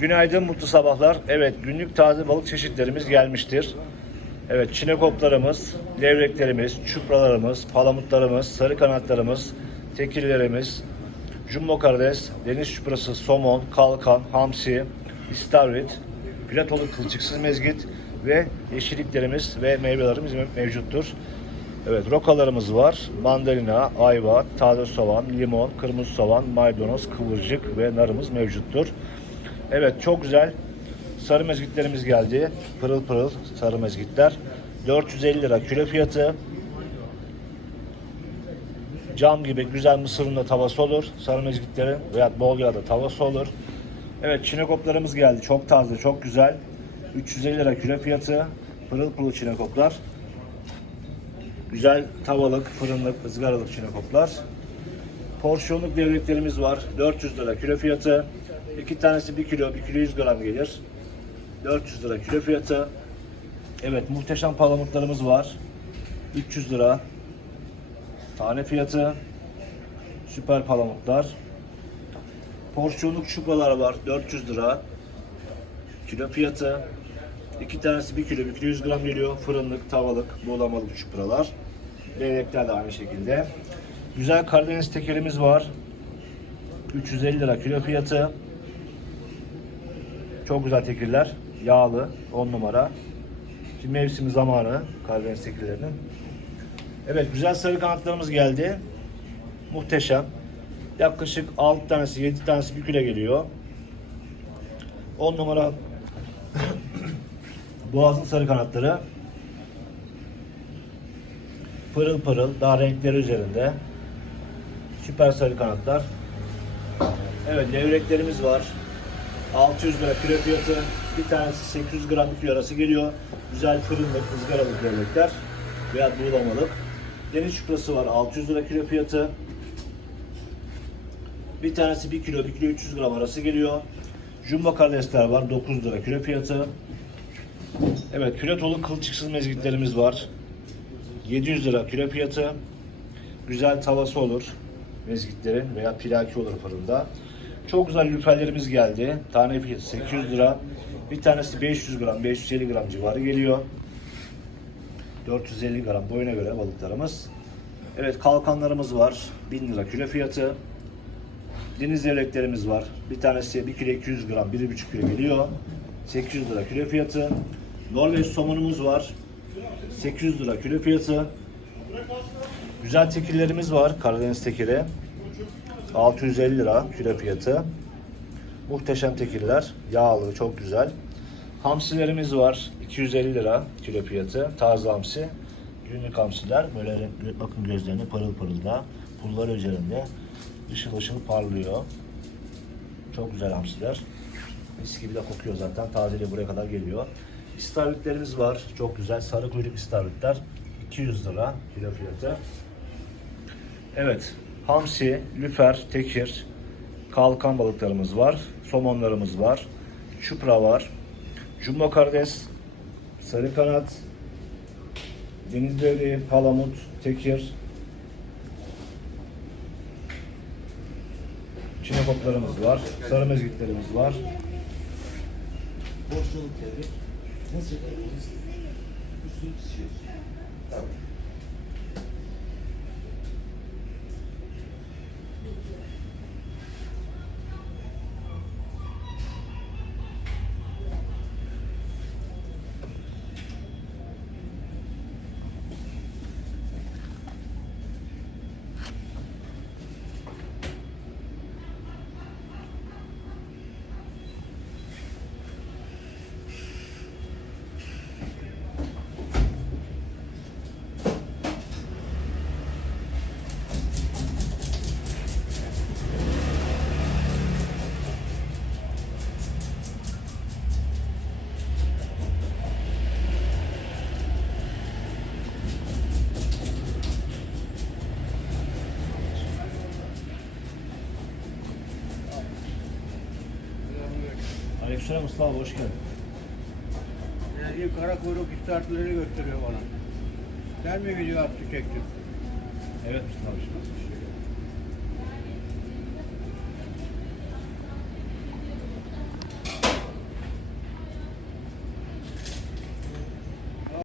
Günaydın, mutlu sabahlar. Evet, günlük taze balık çeşitlerimiz gelmiştir. Evet, çinekoplarımız, levreklerimiz, çupralarımız, palamutlarımız, sarı kanatlarımız, tekirlerimiz, jumbo karides, deniz çuprası, somon, kalkan, hamsi, istavrit, platolu kılçıksız mezgit ve yeşilliklerimiz ve meyvelerimiz mevcuttur. Evet, rokalarımız var. Mandalina, ayva, taze soğan, limon, kırmızı soğan, maydanoz, kıvırcık ve narımız mevcuttur. Evet, çok güzel sarı mezgitlerimiz geldi. Pırıl pırıl sarı mezgitler. 450 lira kilo fiyatı. Cam gibi güzel mısırın da tavası olur. Sarı mezgitlerin veya bol yağda tavası olur. Evet, çinekoplarımız geldi. Çok taze, çok güzel. 350 lira kilo fiyatı. Pırıl pırıl çinekoplar. Güzel tavalık, fırınlık, ızgaralık çinekoplar. Porsiyonluk devreklerimiz var. 400 lira kilo fiyatı. İki tanesi 1 kilo, 1 kilo 100 gram gelir. 400 lira kilo fiyatı. Evet muhteşem palamutlarımız var. 300 lira. Tane fiyatı. Süper palamutlar. Porsiyonluk çupralar var. 400 lira. Kilo fiyatı. İki tanesi 1 kilo, 1 kilo 100 gram geliyor. Fırınlık, tavalık, buğulamalık çupralar. Leylekler de aynı şekilde. Güzel Karadeniz tekerimiz var. 350 lira kilo fiyatı. Çok güzel tekirler. Yağlı, 10 numara. Şimdi mevsimi zamanı Karadeniz tekirlerinin. Evet, güzel sarı kanatlarımız geldi. Muhteşem. Yaklaşık 6 tanesi, 7 tanesi bir kilo geliyor. 10 numara Boğazın sarı kanatları. Pırıl pırıl, daha renkleri üzerinde. Süper sarı kanatlar. Evet, levreklerimiz var. 600 lira kilo fiyatı. Bir tanesi 800 gram kilo arası geliyor. Güzel fırınlık, ızgaralık levrekler. Veya buğulamalık. Deniz çuprası var 600 lira kilo fiyatı. Bir tanesi 1 kilo, 1 kilo 300 gram arası geliyor. Jumbo karidesler var 9 lira kilo fiyatı. Evet, pilatolu kılçıksız mezgitlerimiz var. 700 lira kilo fiyatı. Güzel tavası olur mezgitlerin veya pilaki olur fırında. Çok güzel lüferlerimiz geldi. Tane fiyatı 800 lira. Bir tanesi 500 gram, 550 gram civarı geliyor. 450 gram boyuna göre balıklarımız. Evet kalkanlarımız var. 1000 lira kilo fiyatı. Deniz levreklerimiz var. Bir tanesi 1 kilo 200 gram, 1,5 kilo geliyor. 800 lira kilo fiyatı. Norveç somonumuz var. 800 lira kilo fiyatı. Güzel tekirlerimiz var. Karadeniz tekiri. 650 lira kilo fiyatı. Muhteşem tekirler. Yağlı, çok güzel. Hamsilerimiz var. 250 lira kilo fiyatı. Taze hamsi. Günlük hamsiler. Böyle bakın gözlerinde pırıl pırıl da. Pullar üzerinde. Işıl ışıl parlıyor. Çok güzel hamsiler. Mis gibi de kokuyor zaten. Tazeliği buraya kadar geliyor. İstavritlerimiz var. Çok güzel. Sarı kuyruk istavritler. 200 lira kilo fiyatı. Evet. Hamsi, lüfer, tekir, kalkan balıklarımız var. Somonlarımız var. Çupra var. Jumbo karides, sarı kanat, deniz devreği, palamut, tekir, çinekoplarımız var. Sarı mezgitlerimiz var. Você vai. Os outros dias. Tá bom. Aleykümselam Mustafa hoş geldin. Yani kara kuyruk istahatları gösteriyor bana. Sen mi video attı çektin? Evet Mustafa